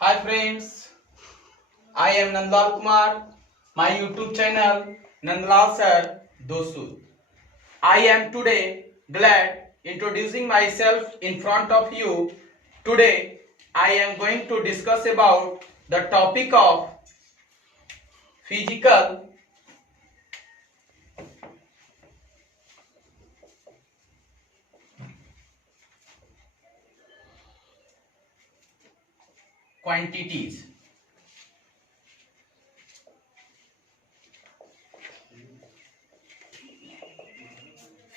Hi friends, I am Nandlal Kumar. My YouTube channel Nandlal Sir Dosu. I am today glad introducing myself in front of you. Today I am going to discuss about the topic of physical quantities.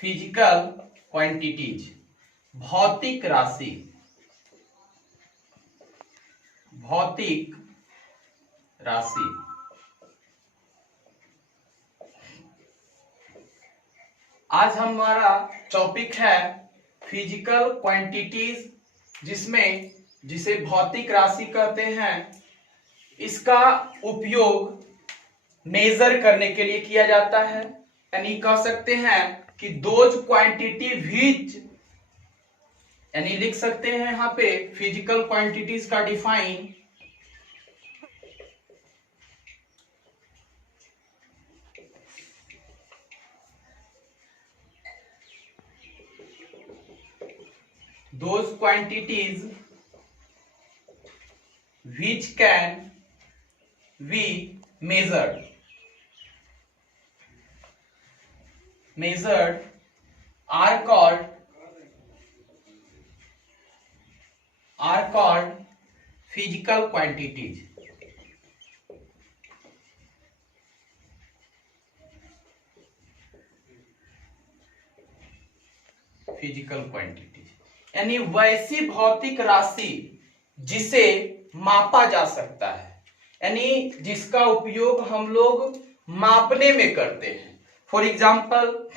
Physical quantities भौतिक राशि भौतिक राशि आज हमारा topic है physical quantities जिसे भौतिक राशि कहते हैं। इसका उपयोग मेजर करने के लिए किया जाता है, यानी कह सकते हैं कि दोज क्वांटिटी व्हिच, यानी लिख सकते हैं यहां पे फिजिकल क्वांटिटीज का define those quantities which can be measured are called physical quantities. Physical quantities यानी वैसी भौतिक राशि जिसे मापा जा सकता है, यानी जिसका उपयोग हम लोग मापने में करते हैं। फॉर एग्जाम्पल,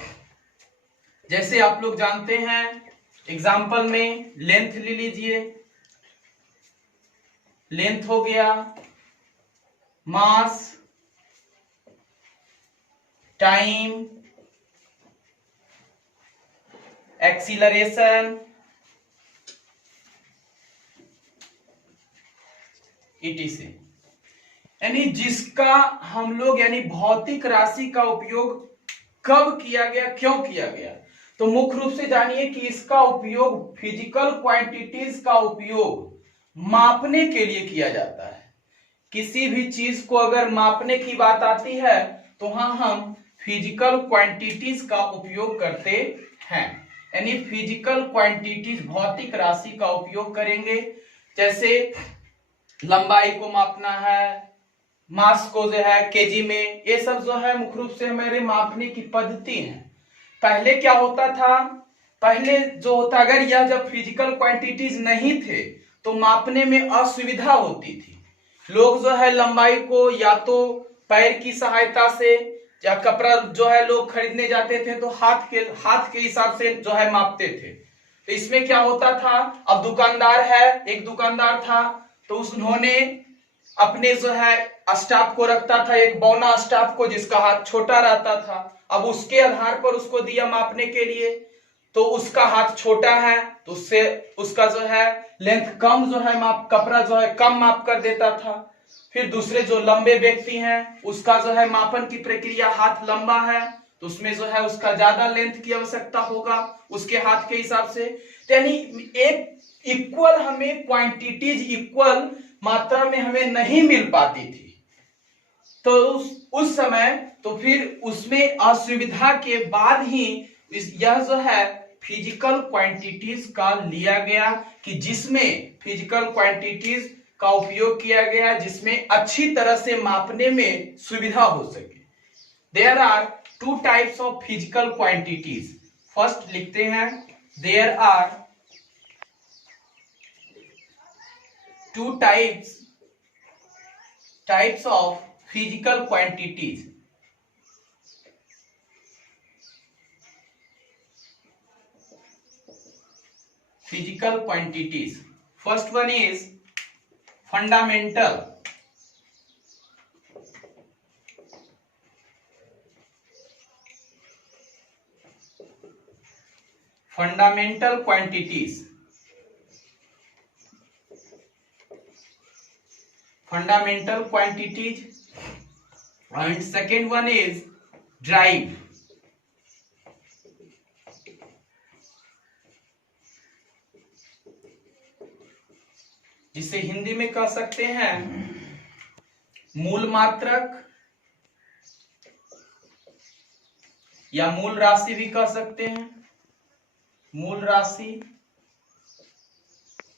जैसे आप लोग जानते हैं, एग्जाम्पल में लेंथ ले लीजिए। लेंथ हो गया, मास, टाइम, एक्सीलरेशन, etc. यानी जिसका हम लोग यानी भौतिक राशि का उपयोग कब किया गया, क्यों किया गया, तो मुख्य रूप से जानिए कि इसका उपयोग फिजिकल क्वांटिटीज का उपयोग मापने के लिए किया जाता है। किसी भी चीज को अगर मापने की बात आती है तो वहां हम फिजिकल क्वांटिटीज का उपयोग करते हैं, यानी फिजिकल क्वांटिटीज भौतिक राशि का उपयोग करेंगे। जैसे लंबाई को मापना है, मास को जो है केजी में, ये सब जो है मुख्य रूप से हमारे मापने की पद्धति है। पहले क्या होता था, पहले जो होता, अगर यह जब फिजिकल क्वांटिटीज नहीं थे तो मापने में असुविधा होती थी। लोग जो है लंबाई को या तो पैर की सहायता से या कपड़ा जो है लोग खरीदने जाते थे तो हाथ के हिसाब से जो है मापते थे। तो इसमें क्या होता था, अब दुकानदार है, एक दुकानदार था तो उन्होंने अपने जो है स्टाफ को रखता था, एक बौना स्टाफ को जिसका हाथ छोटा रहता था। अब उसके आधार पर उसको दिया मापने के लिए, तो उसका हाथ छोटा है तो उससे उसका जो है लेंथ कम जो है माप, कपड़ा जो है कम माप कर देता था। फिर दूसरे जो लंबे व्यक्ति हैं उसका जो है मापन की प्रक्रिया, हाथ लंबा है तो उसमें जो है उसका ज्यादा लेंथ की आवश्यकता होगा उसके हाथ के हिसाब से। यानी एक इक्वल हमें क्वांटिटीज इक्वल मात्रा में हमें नहीं मिल पाती थी, तो उस समय तो फिर उसमें असुविधा के बाद ही यह जो है फिजिकल क्वांटिटीज का लिया गया, कि जिसमें फिजिकल क्वांटिटीज का उपयोग किया गया जिसमें अच्छी तरह से मापने में सुविधा हो सके। There are two types of physical quantities. First लिखते हैं, देयर आर two types of physical quantities. Physical quantities. First one is fundamental. Fundamental quantities. fundamental quantities, and second one is drive. जिसे हिंदी में कह सकते हैं मूल मात्रक या मूल राशि भी कह सकते हैं, मूल राशि।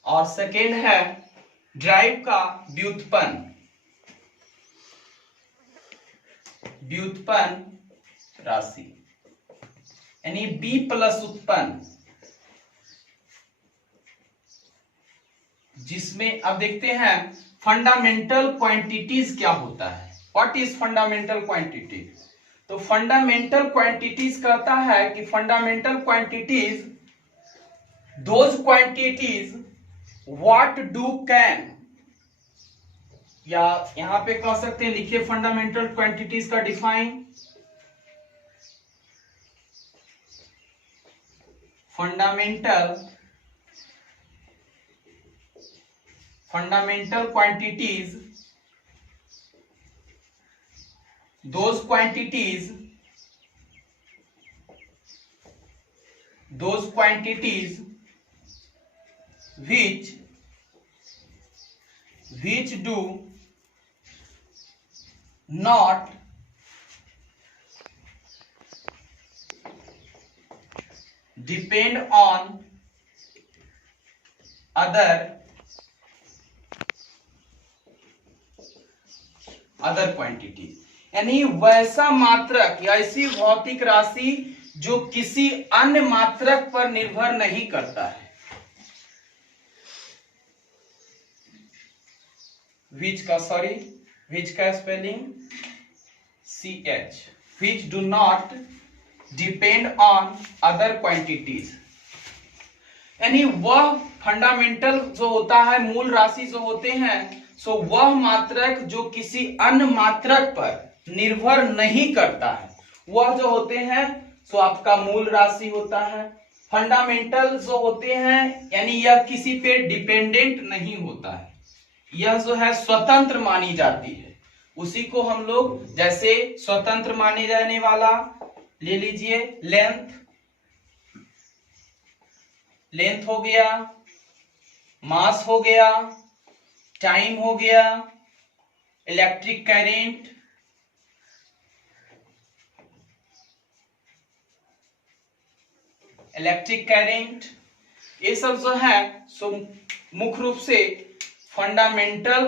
और सेकेंड है ड्राइव का व्युत्पन्न, व्युत्पन्न राशि यानी बी प्लस उत्पन्न, जिसमें अब देखते हैं फंडामेंटल क्वांटिटीज क्या होता है। What is fundamental quantities? तो फंडामेंटल क्वांटिटीज कहता है कि fundamental quantities those quantities what do can, या यहां पे कह सकते हैं, लिखिए फंडामेंटल क्वांटिटीज का define. Fundamental quantities those quantities which do not depend on other quantities, यानी वैसा मात्रक या ऐसी भौतिक राशि जो किसी अन्य मात्रक पर निर्भर नहीं करता है। which का spelling CH, which do not depend on other quantities, यानी वह फंडामेंटल जो होता है, मूल राशि जो होते हैं, सो वह मात्रक जो किसी अन्य मात्रक पर निर्भर नहीं करता है, वह जो होते हैं सो आपका मूल राशि होता है। फंडामेंटल जो होते हैं यानी यह किसी पे डिपेंडेंट नहीं होता है, यह जो है स्वतंत्र मानी जाती है। उसी को हम लोग जैसे स्वतंत्र माने जाने वाला ले लीजिए, लेंथ हो गया, मास हो गया, टाइम हो गया, इलेक्ट्रिक करंट, ये सब जो है सो मुख्य रूप से फंडामेंटल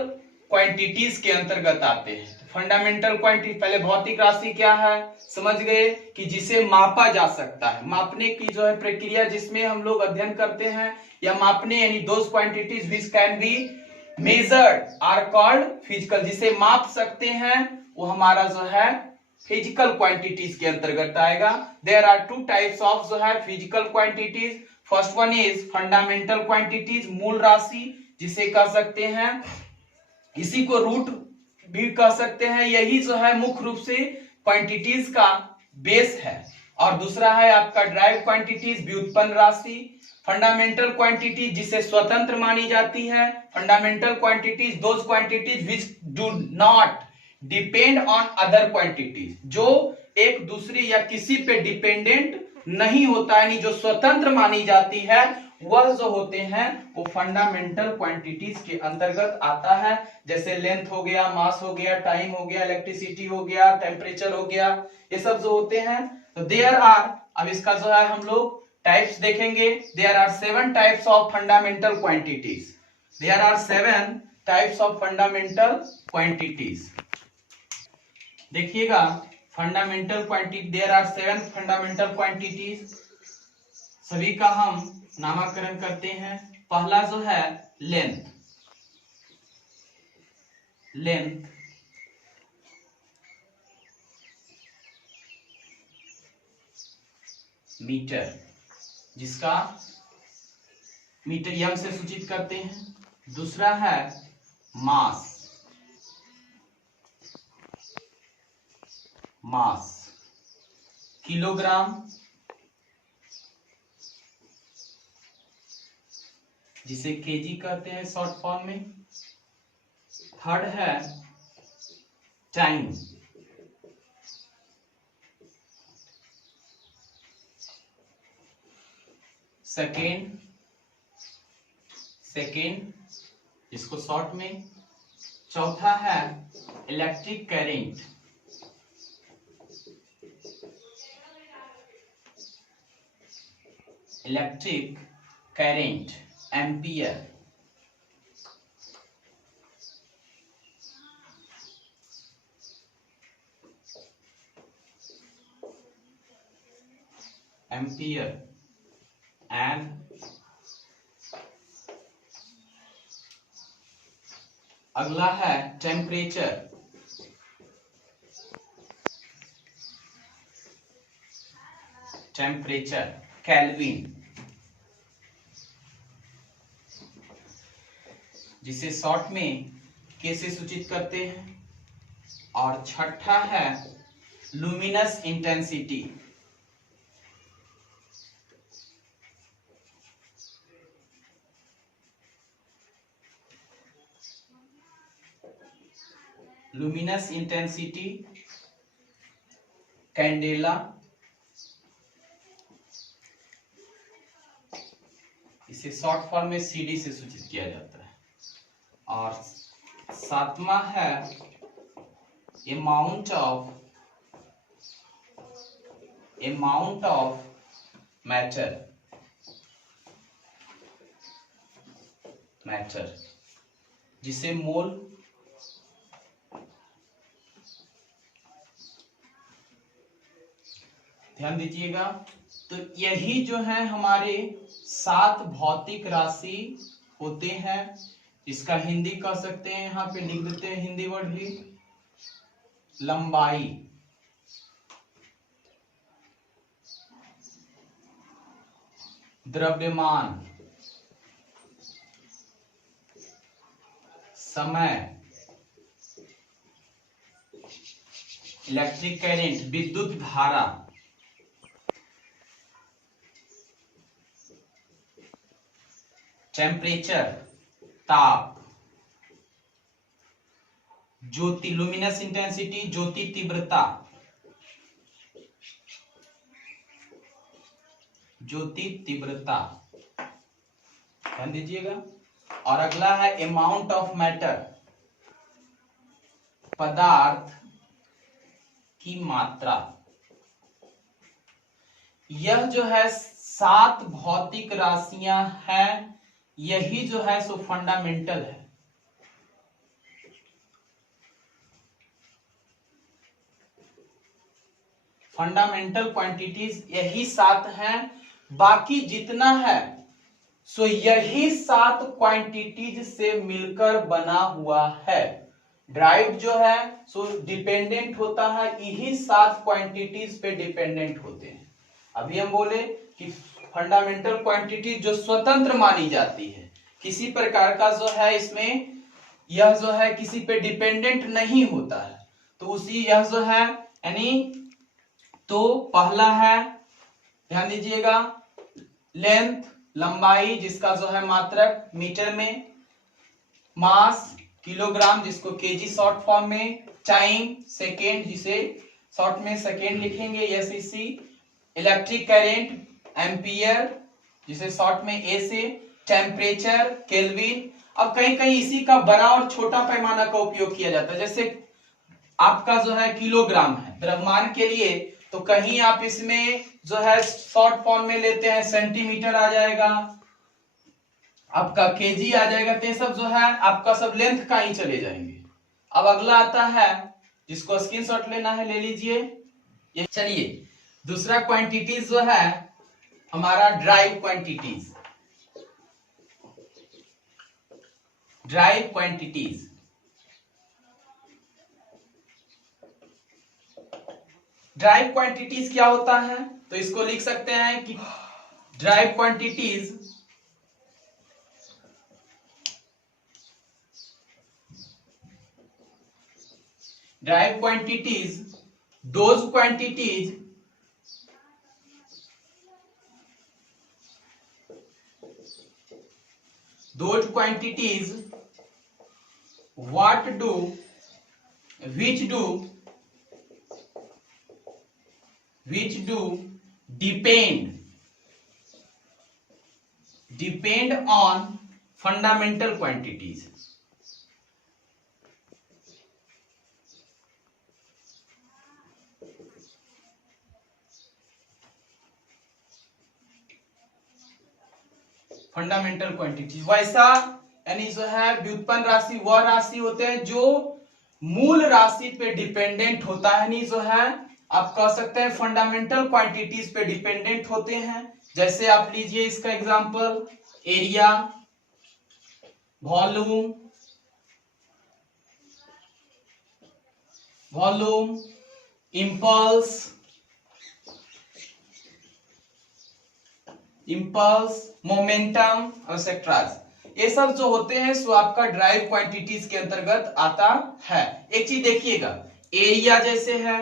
क्वांटिटीज के अंतर्गत आते हैं। फंडामेंटल क्वांटिटी, पहले भौतिक राशि क्या है समझ गए कि जिसे मापा जा सकता है, मापने की जो है प्रक्रिया जिसमें हम लोग अध्ययन करते हैं, या मापने यानी those quantities which can be measured are called physical, जिसे माप सकते हैं वो हमारा जो है फिजिकल क्वांटिटीज के अंतर्गत आएगा। There are two types of जो है physical quantities. First one is fundamental quantities, मूल राशि जिसे कह सकते हैं, इसी को रूट भी कह सकते हैं, यही जो है मुख्य रूप से क्वांटिटीज का बेस है। और दूसरा है आपका ड्राइव क्वांटिटीज, व्युत्पन्न राशि। फंडामेंटल क्वांटिटी जिसे स्वतंत्र मानी जाती है, fundamental quantities those quantities which do not depend on other quantities, जो एक दूसरी या किसी पे डिपेंडेंट नहीं होता, यानी जो स्वतंत्र मानी जाती है, वह जो होते हैं वो फंडामेंटल क्वांटिटीज के अंतर्गत आता है। जैसे लेंथ हो गया, मास हो गया, टाइम हो गया, इलेक्ट्रिसिटी हो गया, टेम्परेचर हो गया, ये सब जो होते हैं। तो देयर आर, अब इसका जो है हम लोग टाइप्स देखेंगे। There are 7 types of fundamental quantities, there are 7 types of fundamental quantities. देखिएगा fundamental quantity, there are 7 fundamental quantities, सभी का हम नामकरण करते हैं। पहला जो है लेंथ, मीटर, जिसका मीटर यम से सूचित करते हैं। दूसरा है मास, किलोग्राम, जिसे केजी कहते हैं शॉर्ट फॉर्म में। थर्ड है टाइम, सेकेंड इसको शॉर्ट में। चौथा है इलेक्ट्रिक करंट, एम्पियर। एंड अगला है टेम्परेचर, केल्विन, जिसे शॉर्ट में के से सूचित करते हैं। और छठा है लुमिनस इंटेंसिटी, कैंडेला, इसे शॉर्ट फॉर्म में सीडी से सूचित किया जाता है। और सातवां है अमाउंट ऑफ मैटर, जिसे मोल, ध्यान दीजिएगा। तो यही जो है हमारे 7 भौतिक राशि होते हैं। इसका हिंदी कह सकते हैं, यहां पे लिख देते हैं हिंदी वर्ड भी, लंबाई, द्रव्यमान, समय, इलेक्ट्रिक करंट, विद्युत धारा, टेम्परेचर, ताप, ज्योति, लुमिनस इंटेंसिटी, ज्योति तीव्रता, ध्यान दीजिएगा। और अगला है अमाउंट ऑफ मैटर, पदार्थ की मात्रा। यह जो है 7 भौतिक राशियां हैं, यही जो है सो फंडामेंटल है। फंडामेंटल क्वांटिटीज यही 7 हैं। बाकी जितना है सो यही 7 क्वांटिटीज से मिलकर बना हुआ है। ड्राइव जो है सो डिपेंडेंट होता है, यही 7 क्वांटिटीज पे डिपेंडेंट होते हैं। अभी हम बोले कि फंडामेंटल क्वांटिटी जो स्वतंत्र मानी जाती है, किसी प्रकार का जो है इसमें यह जो है किसी पे डिपेंडेंट नहीं होता है, तो उसी यह जो है यानी, तो पहला है, ध्यान दीजिएगा, लेंथ, लंबाई, जिसका जो है मात्रक मीटर में, मास किलोग्राम, जिसको केजी शॉर्ट फॉर्म में, टाइम सेकेंड, जिसे शॉर्ट में सेकेंड लिखेंगे एसईसी, इलेक्ट्रिक करंट एम्पियर, जिसे शॉर्ट में ए से, टेम्परेचर केल्विन। अब कहीं कहीं इसी का बड़ा और छोटा पैमाना का उपयोग किया जाता है, जैसे आपका जो है किलोग्राम है द्रव्यमान के लिए, तो कहीं आप इसमें जो है शॉर्ट फॉर्म में लेते हैं, सेंटीमीटर आ जाएगा, आपका केजी आ जाएगा, तो ये सब जो है आपका सब लेंथ का ही चले जाएंगे। अब अगला आता है, जिसको स्क्रीनशॉट लेना है ले लीजिए। ये चलिए, दूसरा क्वांटिटीज जो है हमारा ड्राइव क्वांटिटीज, ड्राइव क्वांटिटीज क्या होता है, तो इसको लिख सकते हैं कि drive quantities those quantities what do which do depend on fundamental quantities. Fundamental quantities वैसा यानी जो है व्युत्पन्न राशि वह राशि होते हैं जो मूल राशि पे डिपेंडेंट होता है, नहीं जो है आप कह सकते हैं फंडामेंटल क्वांटिटीज पे डिपेंडेंट होते हैं। जैसे आप लीजिए इसका example area, volume, impulse, momentum etcetera. ये सब जो होते हैं सो आपका ड्राइव क्वांटिटीज के अंतर्गत आता है। एक चीज देखिएगा, एरिया जैसे है,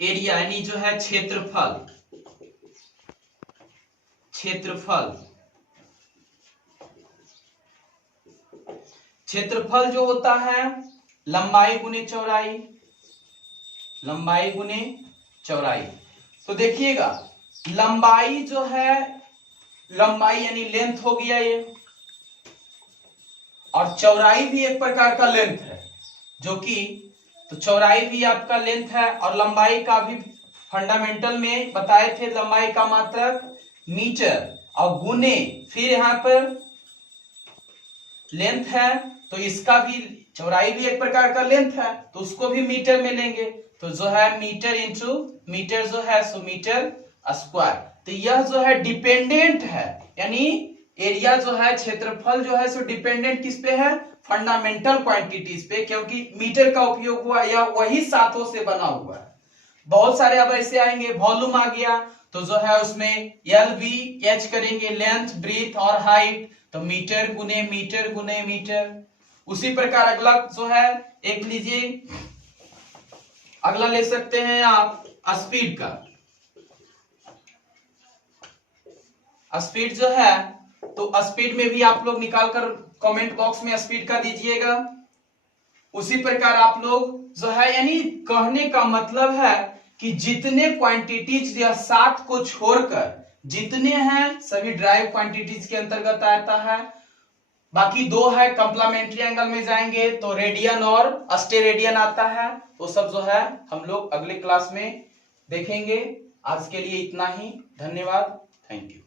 एरिया यानी जो है क्षेत्रफल जो होता है लंबाई गुने चौड़ाई। तो देखिएगा लंबाई जो है, लंबाई यानी लेंथ हो गया ये, और चौड़ाई भी एक प्रकार का लेंथ है, जो कि तो चौड़ाई भी आपका लेंथ है और लंबाई का भी फंडामेंटल में बताए थे, लंबाई का मात्रक मीटर और गुने फिर यहाँ पर लेंथ है, तो इसका भी चौड़ाई भी एक प्रकार का लेंथ है तो उसको भी मीटर में लेंगे, तो जो है मीटर इंटू मीटर जो है सो मीटर स्क्वायर। तो यह जो है डिपेंडेंट है, यानी एरिया जो है क्षेत्रफल जो है सो डिपेंडेंट किस पे है, फंडामेंटल क्वांटिटीज पे, क्योंकि मीटर का उपयोग हुआ या वही सातों से बना हुआ है। बहुत सारे अब ऐसे आएंगे, वॉल्यूम आ गया तो जो है उसमें LVH करेंगे, लेंथ, ब्रीथ और हाइट, तो मीटर गुने मीटर। उसी प्रकार अगला जो है एक लीजिए, अगला ले सकते हैं आप स्पीड का। स्पीड जो है तो स्पीड में भी आप लोग निकालकर कमेंट बॉक्स में स्पीड का दीजिएगा। उसी प्रकार आप लोग जो है, यानी कहने का मतलब है कि जितने क्वांटिटीज या 7 को छोड़कर जितने हैं सभी ड्राइव क्वांटिटीज के अंतर्गत आता है। बाकी 2 है कंप्लीमेंट्री एंगल में जाएंगे तो रेडियन और अस्टेरेडियन आता है, तो सब जो है हम लोग अगले क्लास में देखेंगे। आज के लिए इतना ही, धन्यवाद, थैंक यू।